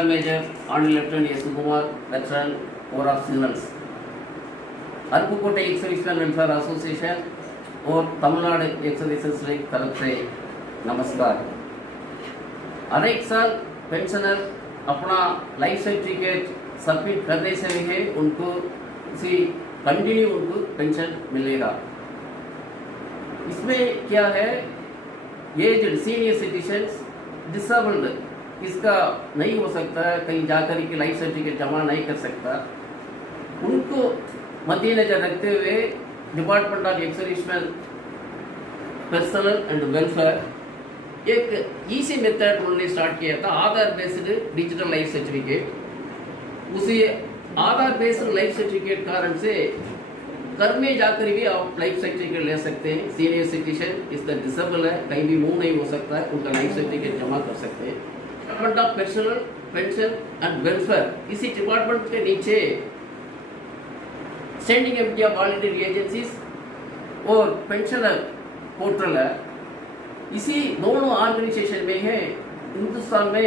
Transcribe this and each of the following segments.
Program Major Honorable Lieutenant S. Kumar, Veteran, Corps of Signals. Aruppukottai ex serviceman welfare association और Tamil Nadu x-services league तरफ से नमस्कार। हर एक साल पेंशनर अपना लाइफ सर्टिफिकेट सबमिट करने से भी है उनको उसी कंटिन्यू उनको पेंशन मिलेगा। इसमें क्या है, एज्ड सीनियर सिटीजन्स डिसेबल्ड इसका नहीं हो सकता, कहीं जाकर के लाइफ सर्टिफिकेट जमा नहीं कर सकता, उनको मद्देनजर रखते हुए department of ex-serviceman personal and welfare एक ईजी मेथड उन्होंने स्टार्ट किया था, आधार बेस्ड डिजिटल लाइफ सर्टिफिकेट। उसी आधार बेस्ड लाइफ सर्टिफिकेट कारण से घर में जाकर भी आप लाइफ सर्टिफिकेट ले सकते हैं। सीनियर सिटीजन इसका डिसेबल है, कहीं भी मूव नहीं हो सकता है, उनका लाइफ सर्टिफिकेट जमा कर सकते हैं। Department of personal pension and welfare इसी डिपार्टमेंट के नीचे standing committee of volunteer agencies और पेंशनर पोर्टल है। इसी दोनों ऑर्गेनाइजेशन में है हिंदुस्तान में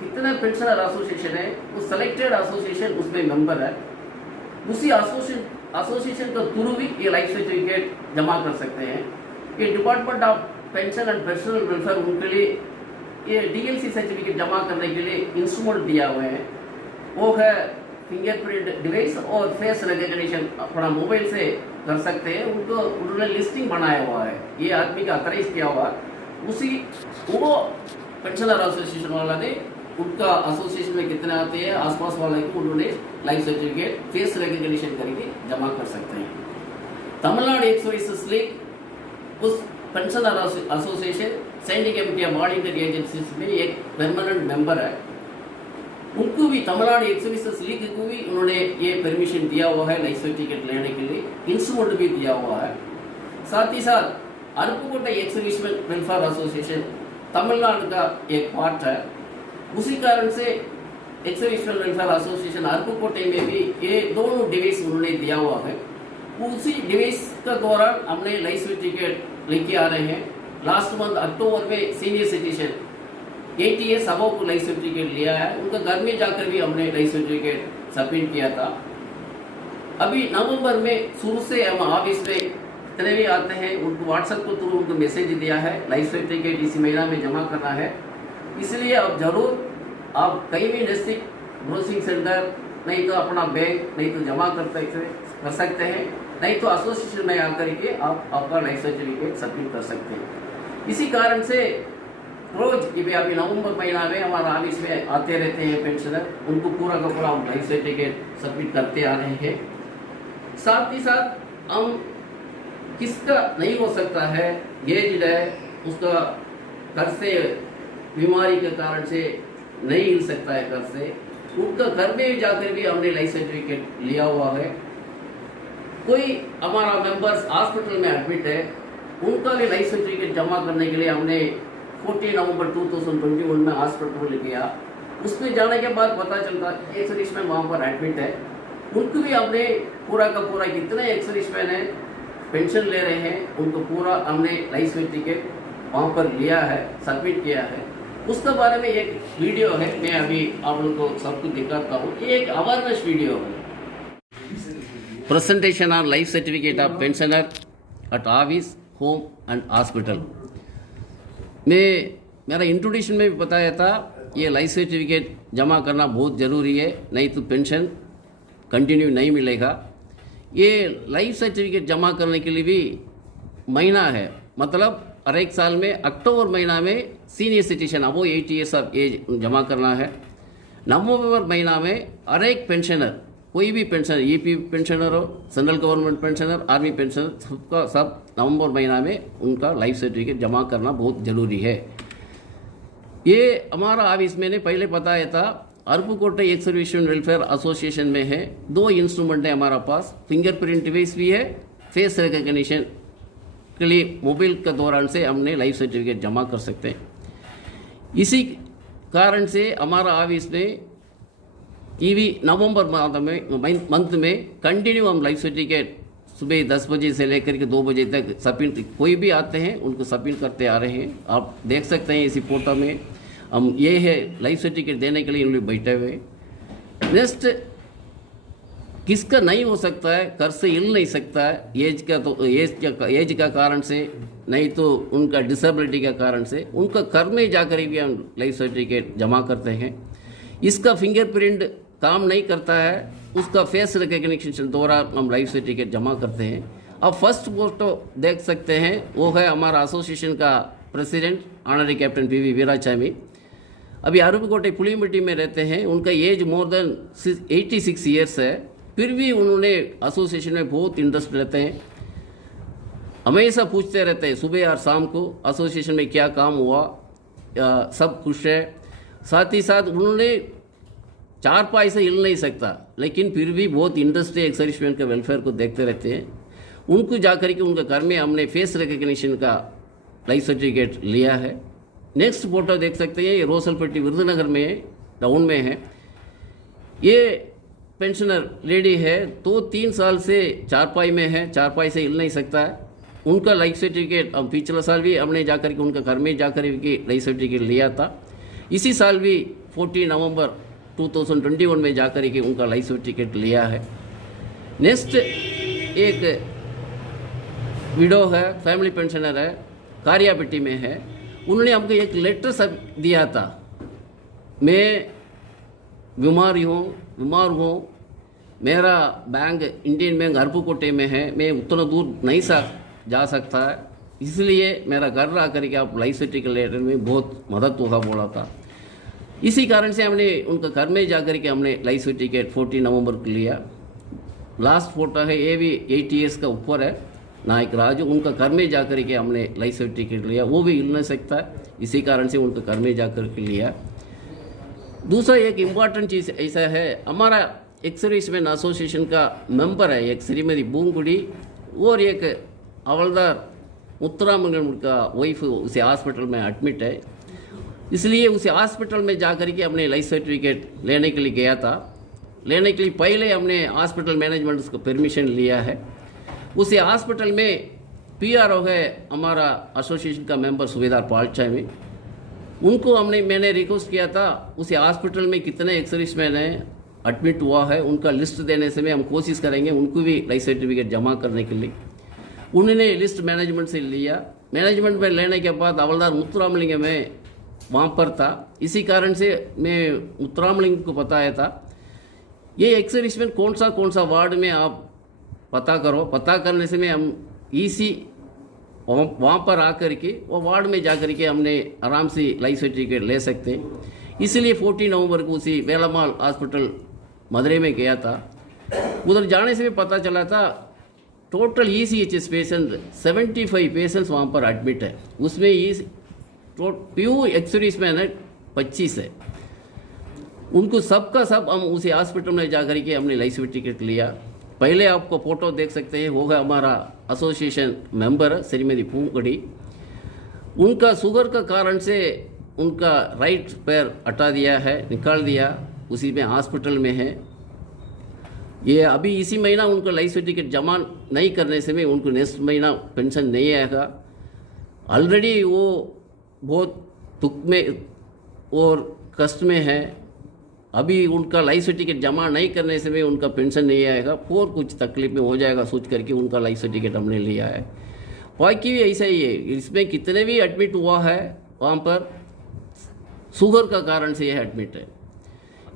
कितना पेंशनर एसोसिएशन है, वो सेलेक्टेड एसोसिएशन उसमें मेंबर है। उसी एसोसिएशन का थ्रू भी ये लाइफ सर्टिफिकेट जमा कर सकते हैं। ये department of pension and personal welfare उनके लिए ये डीएलसी सर्टिफिकेट जमा करने के लिए इंस्ट्रूमेंट दिया हुआ है, वो है फिंगरप्रिंट डिवाइस और फेस रिकग्निशन अपना मोबाइल से कर सकते हैं। उनको उन्होंने लिस्टिंग बनाया हुआ है, ये आदमी का अथराइज किया हुआ। उसी वो पेंशनर एसोसिएशन वाला ने उनका एसोसिएशन में कितने आते हैं आसपास वाले को उन्होंने लाइफ सर्टिफिकेट फेस रिकग्निशन करके जमा कर सकते हैं। तमिलनाडु एक्स-सर्विसेज लीग उस pensioner association standing committee of volunteer agencies में एक परमानेंट मेंबर है। उनको भी तमिलनाडु एक्स-सर्विसेज लीग को भी उन्होंने ये परमिशन दिया हुआ है लाइफ सर्टिफिकेट लेने के लिए, इंस्ट्रूमेंट भी दिया हुआ है। साथ ही साथ अरपुकोटे एक्स-सर्विसमैन वेलफेयर एसोसिएशन तमिलनाडु का एक पार्ट है। उसी कारण से एक्स-सर्विसमैन वेलफेयर एसोसिएशन अरपुकोटे में भी ये दोनों डिवाइस उन्होंने दिया हुआ है। उसी डिवाइस का दौरान हमने लाइफ सर्टिफिकेट लेके आ रहे हैं। लास्ट मंथ अक्टूबर में सीनियर सिटीजन 80 ईयर्स अबव को लाइफ सर्टिफिकेट लिया है, उनका घर में जाकर भी हमने लाइफ सर्टिफिकेट सबमिट किया था। अभी नवंबर में शुरू से हम ऑफिस में जितने भी आते हैं उनको व्हाट्सएप के थ्रू उनको मैसेज दिया है लाइफ सर्टिफिकेट इसी महीना में जमा करना है। इसलिए अब जरूर आप कहीं भी नजदीक ब्राउजिंग सेंटर नहीं तो अपना बैंक नहीं तो जमा कर सकते हैं, नहीं तो एसोसिएशन में आकर के आप आपका लाइफ सर्टिफिकेट सबमिट कर सकते हैं। इसी कारण से रोज ये अभी नवंबर महीना में हमारा ऑफिस में आते रहते हैं पेंशनर, उनको पूरा का पूरा हम लाइफ सर्टिफिकेट सबमिट करते आ रहे हैं। साथ ही साथ हम किसका नहीं हो सकता है, एज्ड है, उसका घर से बीमारी के कारण से नहीं हिल सकता है घर से, उनका घर में जाकर भी हमने लाइफ सर्टिफिकेट लिया हुआ है। कोई हमारा मेंबर्स हॉस्पिटल में एडमिट है, उनका भी लाइफ सर्टिफिकेट जमा करने के लिए हमने 14 नवंबर 2021 में हॉस्पिटल गया। उसमें जाने के बाद पता चलता एक्स-सर्विसमैन वहाँ पर एडमिट है, उनको भी हमने पूरा का पूरा कितने एक्स-सर्विसमैन है पेंशन ले रहे हैं उनको पूरा हमने लाइफ सर्टिफिकेट वहाँ पर लिया है, सबमिट किया है। उसके बारे में एक वीडियो है, मैं अभी आप लोगों को सबको दिखाता हूँ। ये एक अवेयरनेस वीडियो है। Presentation on life certificate of pensioner at office, home and hospital. मैं मेरा इंट्रोडक्शन में भी बताया था ये लाइफ सर्टिफिकेट जमा करना बहुत ज़रूरी है, नहीं तो पेंशन कंटिन्यू नहीं मिलेगा। ये लाइफ सर्टिफिकेट जमा करने के लिए भी महीना है, मतलब हर एक साल में अक्टूबर महीना में senior citizen above 80 years of age जमा करना है। नवंबर महीना में हर एक पेंशनर, कोई भी पेंशनर, ईपी पेंशनर हो, central government pensioner, army pensioner, सबका सब नवंबर महीना में उनका लाइफ सर्टिफिकेट जमा करना बहुत ज़रूरी है। ये हमारा ऑफिस मैंने पहले बताया था, अरपुकोटे एक्स-सर्विसमैन वेलफेयर एसोसिएशन में है। 2 इंस्ट्रूमेंट है हमारा पास, फिंगरप्रिंट डिवाइस भी है, फेस रिकग्निशन के लिए मोबाइल के दौरान से हमने लाइफ सर्टिफिकेट जमा कर सकते हैं। इसी कारण से हमारा ऑफिस में नवंबर मंथ में कंटिन्यू हम लाइफ सर्टिफिकेट सुबह 10 बजे से लेकर के 2 बजे तक सबमिट, कोई भी आते हैं उनको सबमिट करते आ रहे हैं। आप देख सकते हैं इसी फोटो में हम ये है लाइफ सर्टिफिकेट देने के लिए इन लोग बैठे हुए। नेक्स्ट, किसका नहीं हो सकता है, कर से हिल नहीं सकता है, एज का कारण से, नहीं तो उनका डिसेबिलिटी का कारण से, उनका घर में जाकर भी हम लाइफ सर्टिफिकेट जमा करते हैं। इसका फिंगरप्रिंट काम नहीं करता है, उसका फेस रिकग्निशन द्वारा हम लाइफ सर्टिफिकेट जमा करते हैं। अब फर्स्ट फोटो देख सकते हैं, वो है हमारा एसोसिएशन का प्रेसिडेंट ऑनरी कैप्टन पीवी वीराचामी। अभी अरुपुकोटे पुलिमट्टी में रहते हैं, उनका एज मोर देन 86 ईयर्स है, फिर भी उन्होंने एसोसिएशन में बहुत इंटरेस्ट लेते हैं, हमेशा पूछते रहते हैं सुबह और शाम को एसोसिएशन में क्या काम हुआ, सब खुश है। साथ ही साथ उन्होंने चारपाई से हिल नहीं सकता, लेकिन फिर भी बहुत इंटरेस्ट है एक्स सर्विसमैन के वेलफेयर को देखते रहते हैं। उनको जाकर के उनके घर में हमने फेस रिकग्निशन का लाइफ सर्टिफिकेट लिया है। नेक्स्ट फोटो देख सकते हैं, ये रोसलपट्टी विरुधनगर में टाउन में है। ये पेंशनर लेडी है, 2-3 साल से चारपाई में है, चारपाई से हिल नहीं सकता है। उनका लाइफ सर्टिफिकेट हम पिछले साल भी हमने जाकर के उनका घर में जाकर के लाइफ सर्टिफिकेट लिया था। इसी साल भी 14 नवंबर 2021 में जाकर के उनका लाइफ सर्टिफिकेट लिया है। नेक्स्ट, एक विडो है, फैमिली पेंशनर है, कारियापेटी में है। उन्होंने हमको एक लेटर सब दिया था, मैं बीमार हूँ, मेरा बैंक इंडियन बैंक अरुपुकोटे में है, मैं उतना दूर नहीं जा सकता है, इसलिए मेरा घर आकर के आप लाइफ सर्टिफिकेट लेटर में बहुत मदद होगा बोला था। इसी कारण से हमने उनका घर में जाकर के हमने लाइफ सर्टिफिकेट 14 नवंबर को लिया। लास्ट फोटो है, ये भी 8 ईयर्स का ऊपर है, नायक राजू, उनका घर में जाकर के हमने लाइफ सर्टिफिकेट लिया। वो भी हिल नहीं सकता है, इसी कारण से उनका घर में जाकर के लिया। दूसरा एक इम्पॉर्टेंट चीज़ ऐसा है, हमारा एक्स सर्विसमैन एसोसिएशन का मेंबर है एक श्रीमती बूंगुड़ी, और एक हवलदार मुत्तरामंगल का वाइफ उसे हॉस्पिटल में एडमिट है, इसलिए उसे हॉस्पिटल में जाकर के हमने लाइफ सर्टिफिकेट लेने के लिए गया था। लेने के लिए पहले हमने हॉस्पिटल मैनेजमेंट को परमिशन लिया है। उसे हॉस्पिटल में पीआरओ है हमारा एसोसिएशन का मेंबर सुबेदार पालचामी, उनको मैंने रिक्वेस्ट किया था उसे हॉस्पिटल में कितने एक्स सर्विसमैन हैं एडमिट हुआ है उनका लिस्ट देने से में हम कोशिश करेंगे उनको भी लाइफ सर्टिफिकेट जमा करने के लिए। उन्होंने लिस्ट मैनेजमेंट से लिया। मैनेजमेंट में लेने के बाद हवलदार मुत्तरामलिंग में वहाँ पर था, इसी कारण से मैं मुत्तरामलिंग को बताया था ये एक्स सर्विसमैन कौन सा वार्ड में आप पता करो, पता करने से में हम ईसी वहाँ पर आकर के वो वार्ड में जाकर के हमने आराम से लाइफ सर्टिफिकेट ले सकते हैं। इसलिए 14 नवंबर को उसी वेलामाल हॉस्पिटल मदुरै में गया था। उधर जाने से भी पता चला था टोटल ECHS पेशेंट 75 पेशेंट्स वहाँ पर एडमिट है, उसमें प्योर एक्स सर्विसमैन है 25 है। उनको सबका सब हम उसी हॉस्पिटल में जाकर के हमने लाइफ सर्टिफिकेट लिया। पहले आपको फोटो देख सकते हैं, होगा हमारा एसोसिएशन मेंबर श्रीमती पूंगड़ी। उनका शुगर का कारण से उनका राइट पैर हटा दिया है, निकाल दिया, उसी में हॉस्पिटल में है। ये अभी इसी महीना उनका लाइफ सर्टिफिकेट जमा नहीं करने से में उनको नेक्स्ट महीना पेंशन नहीं आएगा। ऑलरेडी वो बहुत दुख में और कष्ट में है, अभी उनका लाइफ सर्टिफिकेट जमा नहीं करने से भी उनका पेंशन नहीं आएगा, और कुछ तकलीफ में हो जाएगा सोच करके उनका लाइफ सर्टिफिकेट हमने लिया है। बाकी भी ऐसा ही है, इसमें कितने भी एडमिट हुआ है वहाँ पर शुगर का कारण से यह एडमिट है।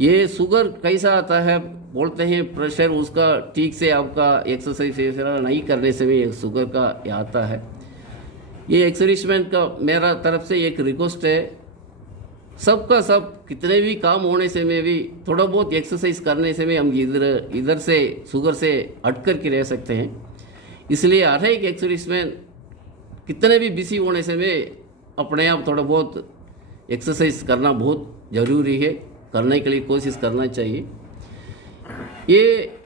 ये शुगर कैसा आता है बोलते हैं, प्रेशर उसका ठीक से आपका एक्सरसाइज नहीं करने से भी शुगर का आता है। ये एक्स सर्विसमैन का मेरा तरफ से एक रिक्वेस्ट है, सबका सब कितने भी काम होने से में भी थोड़ा बहुत एक्सरसाइज करने से में हम इधर से शुगर से हट कर के रह सकते हैं। इसलिए हर एक एक्स सर्विसमैन कितने भी बिजी होने से में अपने आप थोड़ा बहुत एक्सरसाइज करना बहुत ज़रूरी है, करने के लिए कोशिश करना चाहिए। ये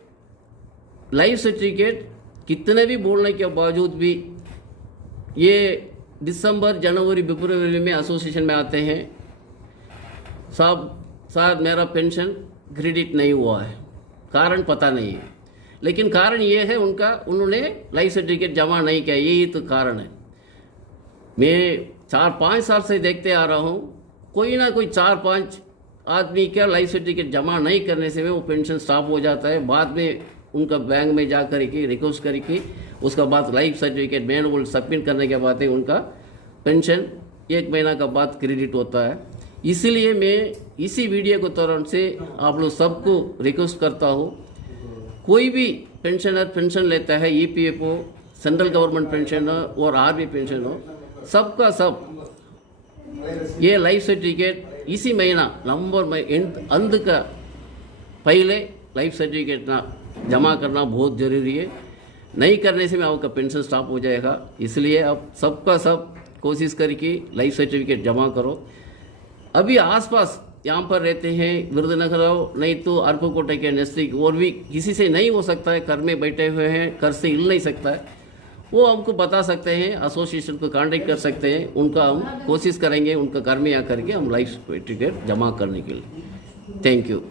लाइफ सर्टिफिकेट कितने भी बोलने के बावजूद भी ये दिसंबर, जनवरी, फरवरी में एसोसिएशन में आते हैं, साहब मेरा पेंशन क्रेडिट नहीं हुआ है, कारण पता नहीं है। लेकिन कारण ये है उन्होंने लाइफ सर्टिफिकेट जमा नहीं किया, यही तो कारण है। मैं 4-5 साल से देखते आ रहा हूँ कोई ना कोई 4-5 आदमी का लाइफ सर्टिफिकेट जमा नहीं करने से वो पेंशन स्टॉप हो जाता है। बाद में उनका बैंक में जा करके रिक्वेस्ट करके उसका बाद लाइफ सर्टिफिकेट मैनुअल सबमिट करने के बाद उनका पेंशन 1 महीना का बाद क्रेडिट होता है। इसीलिए मैं इसी वीडियो को तरह से आप लोग सबको रिक्वेस्ट करता हूँ, कोई भी पेंशनर पेंशन लेता है, EPFO, सेंट्रल गवर्नमेंट पेंशन हो और आर्मी पेंशन हो, सबका सब ये लाइफ सर्टिफिकेट इसी महीना नवंबर में अंत का पहले लाइफ सर्टिफिकेट ना जमा करना बहुत ज़रूरी है। नहीं करने से में आपका पेंशन स्टॉप हो जाएगा। इसलिए आप सबका सब कोशिश करके लाइफ सर्टिफिकेट जमा करो। अभी आसपास यहाँ पर रहते हैं विरुद्धनगर हो, नहीं तो अरपकोटे के नज़दीक और भी किसी से नहीं हो सकता है, घर में बैठे हुए हैं, घर से हिल नहीं सकता है, वो हमको बता सकते हैं, एसोसिएशन को कांटेक्ट कर सकते हैं। उनका हम कोशिश करेंगे उनका घर में आकर के हम लाइफ सर्टिफिकेट जमा करने के लिए। Thank you.